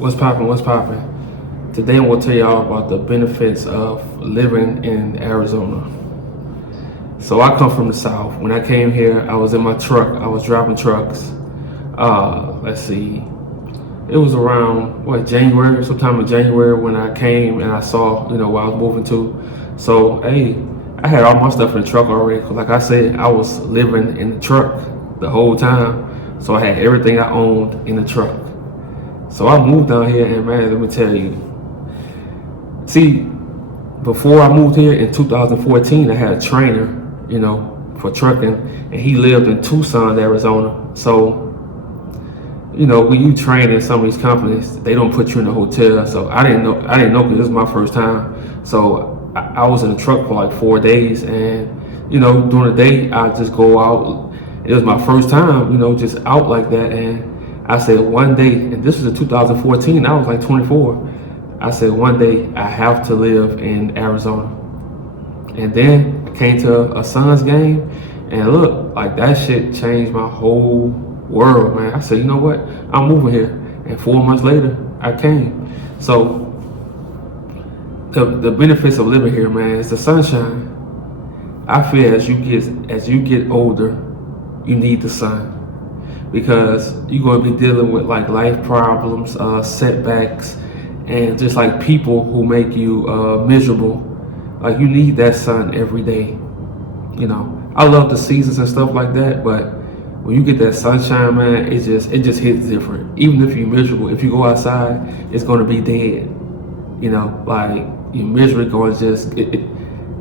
What's poppin'? What's poppin'? Today I'm gonna tell y'all about the benefits of living in Arizona. So I come from the South. When I came here, I was in my truck. I was driving trucks. Let's see. It was around January, sometime in January when I came and I saw, where I was moving to. So hey, I had all my stuff in the truck already. 'Cause like I said, I was living in the truck the whole time. So I had everything I owned in the truck. So I moved down here, and man, let me tell you. See, before I moved here in 2014, I had a trainer, for trucking, and he lived in Tucson, Arizona. So, when you train in some of these companies, they don't put you in a hotel. So I didn't know because this was my first time. So I was in the truck for like 4 days, and during the day I just go out. It was my first time, just out like that, and I said one day, and this was in 2014, I was like 24. I said one day I have to live in Arizona. And then I came to a Suns game, and look, like that shit changed my whole world, man. I said, you know what? I'm moving here. And 4 months later, I came. So the benefits of living here, man, is the sunshine. I feel as you get older, you need the sun, because you're going to be dealing with like life problems, setbacks, and just like people who make you miserable. Like you need that sun every day. I love the seasons and stuff like that, but when you get that sunshine, man, it just hits different. Even if you're miserable, if you go outside, it's going to be dead. Like your misery going to just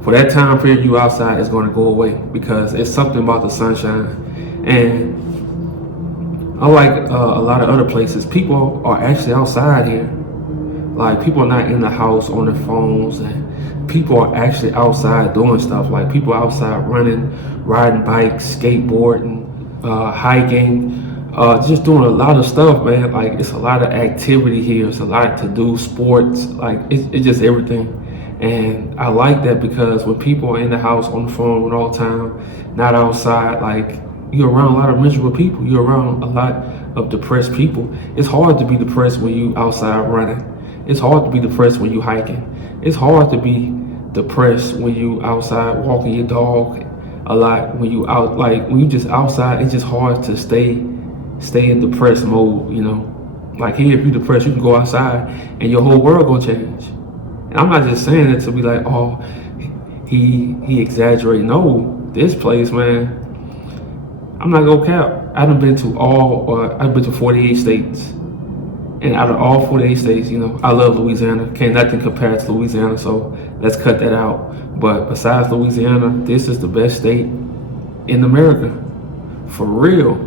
for that time period you outside, it's going to go away because it's something about the sunshine. And unlike a lot of other places, people are actually outside here. Like people are not in the house on their phones, and people are actually outside doing stuff. Like people are outside running, riding bikes, skateboarding, hiking, just doing a lot of stuff, man. Like it's a lot of activity here. It's a lot to do, sports, like it's just everything. And I like that because when people are in the house on the phone all the time, not outside, like you're around a lot of miserable people. You're around a lot of depressed people. It's hard to be depressed when you outside running. It's hard to be depressed when you hiking. It's hard to be depressed when you outside walking your dog a lot. When you out, like when you just outside, it's just hard to stay in depressed mode. Like here, if you're depressed, you can go outside and your whole world gonna change. And I'm not just saying it to be like, oh, he exaggerated. No, this place, man. I'm not gonna cap. I've been to 48 states. And out of all 48 states, I love Louisiana. Can't nothing compare to Louisiana, so let's cut that out. But besides Louisiana, this is the best state in America. For real.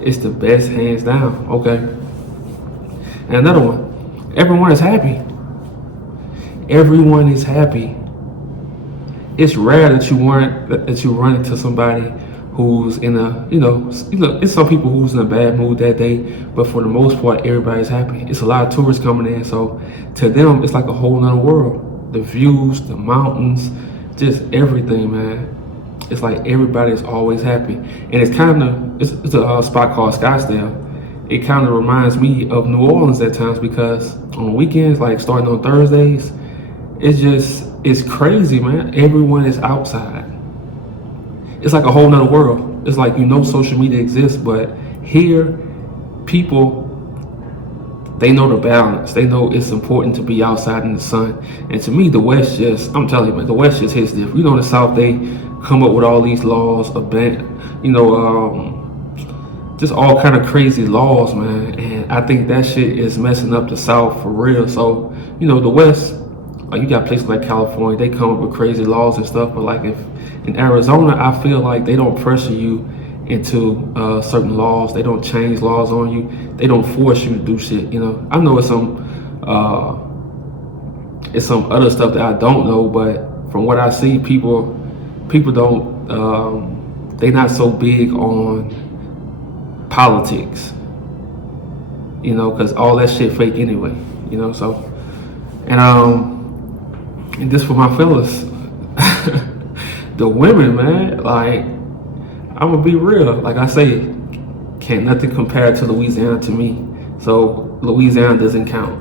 It's the best, hands down, okay? And another one, everyone is happy. Everyone is happy. It's rare that you run into somebody who's in a, it's some people who's in a bad mood that day, but for the most part, everybody's happy. It's a lot of tourists coming in, so to them, it's like a whole nother world. The views, the mountains, just everything, man. It's like everybody's always happy. And it's a spot called Scottsdale. It kind of reminds me of New Orleans at times because on weekends, like starting on Thursdays, it's crazy, man. Everyone is outside. It's like a whole nother world. It's like, social media exists, but here, people, they know the balance. They know it's important to be outside in the sun. And to me, the West I'm telling you, man, the West just hits different. The South, they come up with all these laws, just all kind of crazy laws, man. And I think that shit is messing up the South for real. So, the West, like you got places like California, they come up with crazy laws and stuff, but like if in Arizona, I feel like they don't pressure you into certain laws. They don't change laws on you. They don't force you to do shit. I know it's some other stuff that I don't know, but from what I see, people don't. They're not so big on politics. Because all that shit fake anyway. So and this for my fellas. The women, man, like, I'm gonna be real. Like I say, can't nothing compare to Louisiana to me. So Louisiana doesn't count.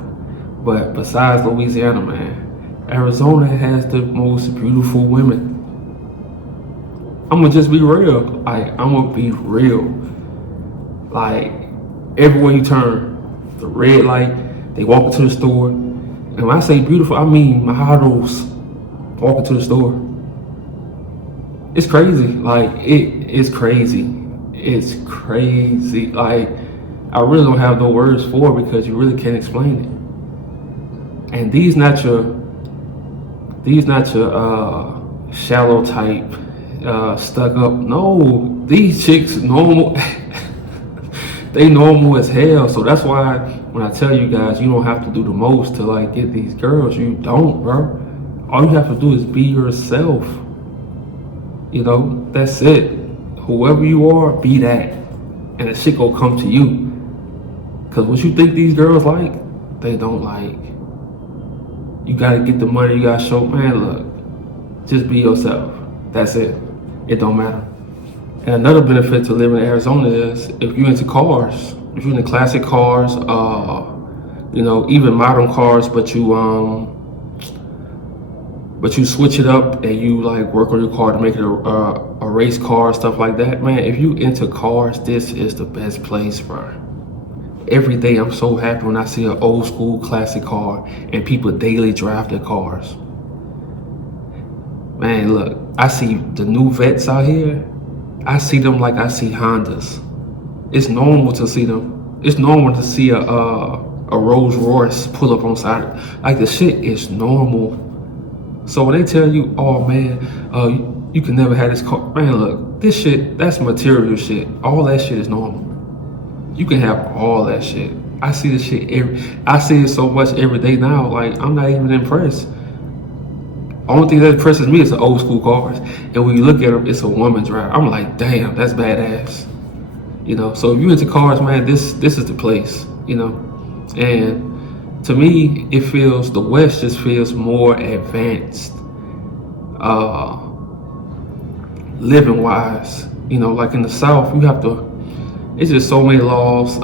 But besides Louisiana, man, Arizona has the most beautiful women. I'm gonna just be real. Like, I'm gonna be real. Like, everywhere you turn, the red light, they walk into the store. And when I say beautiful, I mean models walking to the store. It's crazy. Like, it is crazy. It's crazy. Like, I really don't have no words for it because you really can't explain it. And these not your shallow type, stuck up. No, these chicks normal. They normal as hell. So that's why when I tell you guys you don't have to do the most to like get these girls, you don't, bro. All you have to do is be yourself. You know, that's it. Whoever you are, be that. And the shit gonna come to you. Cause what you think these girls like, they don't like. You gotta get the money, you gotta show, man, look, just be yourself. That's it. It don't matter. And another benefit to living in Arizona is if you're into cars, if you're into classic cars, even modern cars, but you switch it up and you like work on your car to make it a race car, stuff like that. Man, if you into cars, this is the best place, bro. Every day I'm so happy when I see an old school classic car and people daily drive their cars. Man, look, I see the new vets out here. I see them like I see Hondas. It's normal to see them. It's normal to see a Rolls Royce pull up on side. Like, the shit is normal. So when they tell you, oh man, you can never have this car, man, look, this shit, that's material shit. All that shit is normal. You can have all that shit. I see this shit I see it so much every day now. Like, I'm not even impressed. Only thing that impresses me is the old school cars. And when you look at them, it's a woman driver. I'm like, damn, that's badass. You know, so if you're into cars, man, this is the place, you know. And to me, it feels, the West just feels more advanced, living wise. You know, like in the South, you have to, it's just so many laws,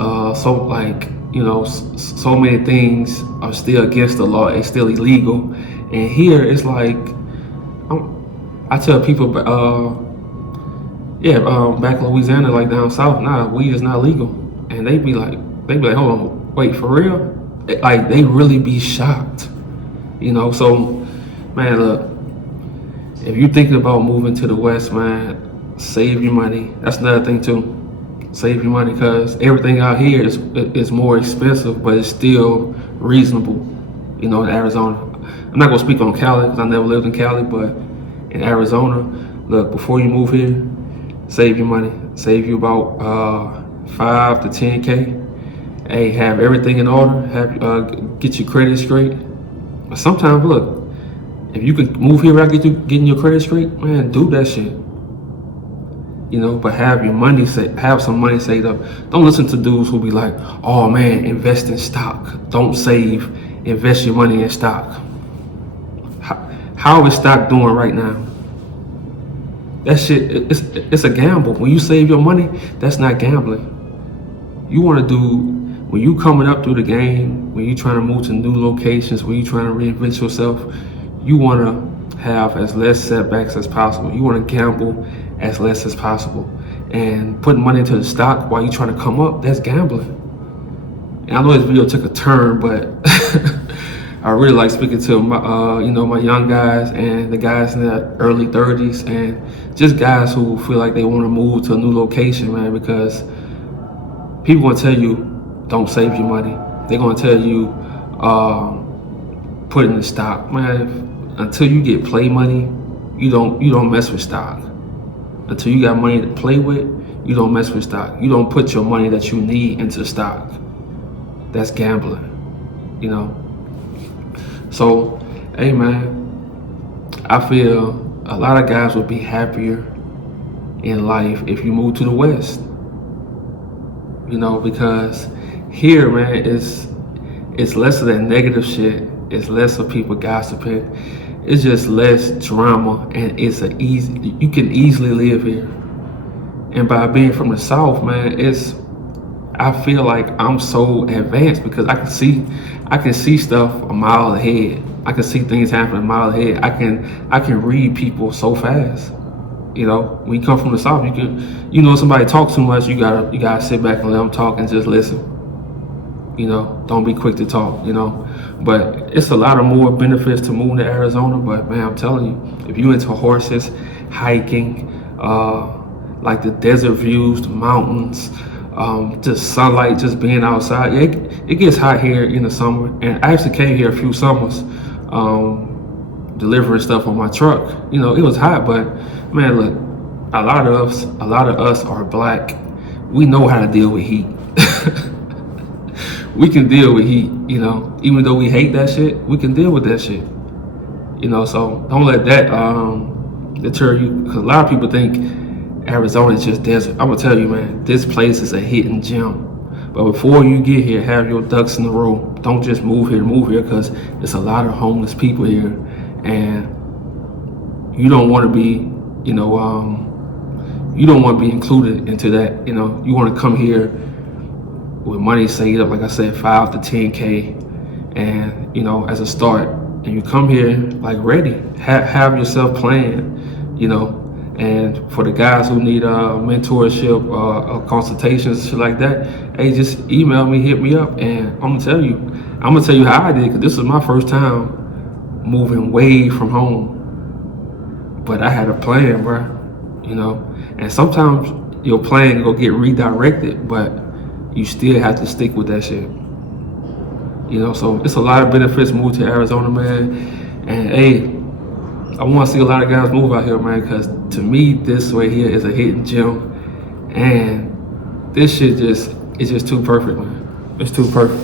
so many things are still against the law, it's still illegal. And here it's like, I tell people, back in Louisiana, like down south, nah, weed is not legal. And they be like, hold on, wait, for real? Like, they really be shocked, you know? So, man, look, if you're thinking about moving to the West, man, save your money. That's another thing too. Save your money, because everything out here is more expensive, but it's still reasonable, you know, in Arizona. I'm not gonna speak on Cali because I never lived in Cali, but in Arizona, look, before you move here, save your money. Save you about 5 to 10K. Hey, have everything in order. Get your credit straight. But sometimes, look, if you can move here without getting your credit straight, man, do that shit. You know, but have your money have some money saved up. Don't listen to dudes who be like, oh man, invest in stock. Don't save, invest your money in stock. How is stock doing right now? That shit, it's a gamble. When you save your money, that's not gambling. You want to do, when you coming up through the game, when you trying to move to new locations, when you trying to reinvent yourself, you want to have as less setbacks as possible. You want to gamble as less as possible. And putting money into the stock while you trying to come up, that's gambling. And I know this video took a turn, but I really like speaking to my young guys and the guys in their early 30s, and just guys who feel like they want to move to a new location, man, because people gonna tell you don't save your money. They're gonna tell you put it in the stock, man. Until you get play money, you don't mess with stock. Until you got money to play with, you don't mess with stock. You don't put your money that you need into stock. That's gambling, you know. So, hey man, I feel a lot of guys would be happier in life if you move to the West. You know, because here, man, it's less of that negative shit. It's less of people gossiping. It's just less drama, and you can easily live here. And by being from the South, man, I feel like I'm so advanced because I can see stuff a mile ahead. I can see things happening a mile ahead. I can read people so fast. You know, when you come from the south, you know, somebody talk too much, you gotta sit back and let them talk and just listen. You know, don't be quick to talk. You know, but it's a lot of more benefits to moving to Arizona. But man, I'm telling you, if you into horses, hiking, like the desert views, the mountains, just sunlight, just being outside. Yeah, it gets hot here in the summer, and I actually came here a few summers, delivering stuff on my truck. You know, it was hot, but man, look, a lot of us are black. We know how to deal with heat. We can deal with heat. You know, even though we hate that shit, we can deal with that shit. You know, so don't let that deter you, because a lot of people think Arizona is just desert. I'm gonna tell you, man, this place is a hidden gem. But before you get here, have your ducks in a row. Don't just move here, because there's a lot of homeless people here, and you don't want to be, you know, you don't want to be included into that. You know, you want to come here with money saved up, like I said, 5 to 10K, and you know, as a start, and you come here like ready, have yourself planned, you know. And for the guys who need mentorship, consultations, shit like that, hey, just email me, hit me up, and I'm gonna tell you how I did, because this was my first time moving way from home. But I had a plan, bro. You know, and sometimes your plan will get redirected, but you still have to stick with that shit. You know, so it's a lot of benefits moving to Arizona, man. And hey, I want to see a lot of guys move out here, man, because to me, this way here is a hidden gem, and this shit is just too perfect, man. It's too perfect.